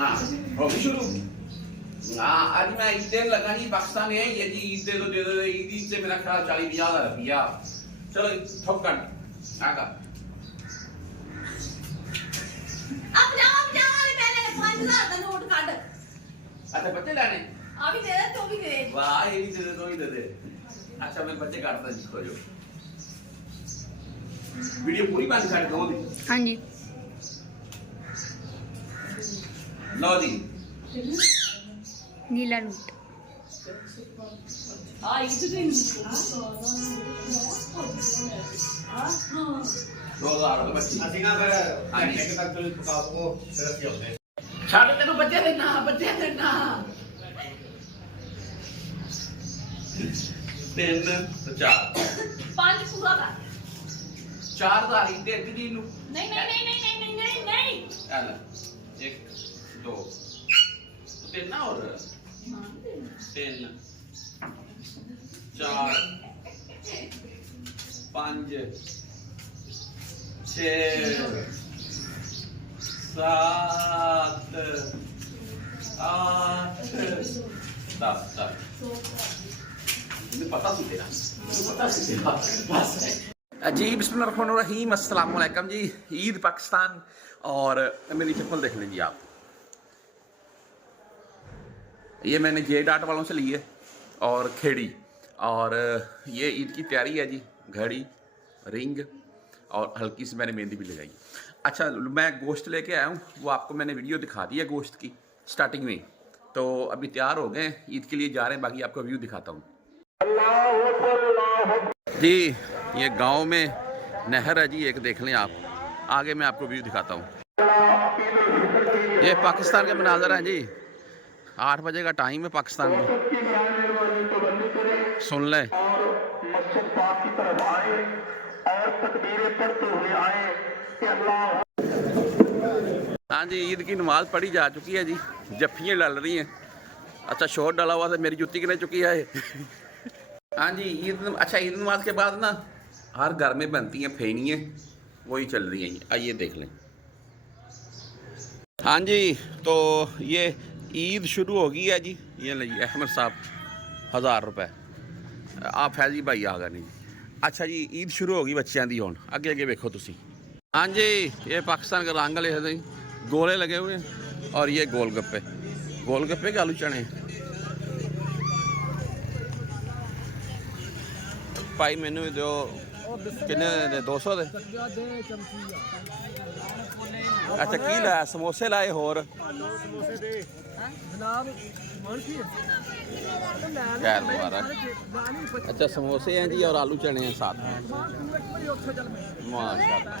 हाँ होगी शुरू। हाँ आज मैं ईद देने लगा जी, पाकिस्तान है ये जी, ईद दे दो ईद से मेरा ख्याल 40-50 रुपया। चलो ठोक कर आगा अब जाओ वाले पहले 5000 का नोट काट। अच्छा बच्चे लाने अभी दे दे, तो भी दे दे। वाह ये भी दे दे, तो ही दे दे। अच्छा मैं बच्चे काटता जी, खोजो वीडियो पूरी बंद कर दो। हाँ जी लो जी नीला नोट। हां ये तो दिन 2000 रुपए बच्ची ਅਸੀਂ ਨਾ ਫਿਰ ਘੰਟੇ ਕੁ ਤੱਕ ਤੁਸੀਂ ਪਕਾ ਸਕੋ ਫਿਰ ਅਸੀਂ ਆਉਂਦੇ ਹਾਂ। छाड़ तेन बच्चे देना तीन तो चार 5 पूरा कर। 4000 ही दे दी नू। नहीं। चल 1 2 तीन और 3 4 5 6 7 8 10 पता सी तेरा बस जी। बिस्मिल्लाहिर्रहमानिर्रहीम, अस्सलाम वालेकुम जी। ईद पाकिस्तान। और मेरी चप्पल देख लीजिए आप, ये मैंने जे डाट वालों से ली है और खेड़ी। और ये ईद की तैयारी है जी, घड़ी रिंग और हल्की सी मैंने मेहंदी भी लगाई। अच्छा मैं गोश्त लेके आया हूँ, वो आपको मैंने वीडियो दिखा दी है गोश्त की स्टार्टिंग में। तो अभी तैयार हो गए, ईद के लिए जा रहे हैं, बाकी आपको व्यू दिखाता हूँ जी। ये गांव में नहर है जी, एक देख लें आप, आगे मैं आपको व्यू दिखाता हूँ। ये पाकिस्तान के मनाज़र हैं जी, 8 बजे का टाइम है पाकिस्तान में, सुन लें। हाँ जी ईद की नमाज पढ़ी जा चुकी है जी, जफ्फियाँ डल रही हैं। अच्छा शोर डाला हुआ था, मेरी जुत्ती गिर चुकी है। हाँ जी ईद, अच्छा ईद नमाज के बाद ना हर घर में बनती हैं फेनियाँ, वही चल रही हैं। आइए देख लें। हाँ जी तो ये ईद शुरू हो गई है जी। ये लीजिए अहमद साहब 1000 रुपये, आप फैजी भाई आ गए नहीं। अच्छा जी ईद शुरू हो गई बच्चों की हुण, अगे अगे वेखो तुसी। हाँ जी ये पाकिस्तान के रंग वाले गोले लगे हुए हैं, और ये गोलगप्पे के आलू चने। भाई मैनू दो किन्ने दे 200 दे। अच्छा की लाया, समोसे लाए होर खैर मुबारक। अच्छा समोसे हैं जी और आलू चने हैं साथ में, माशाल्लाह।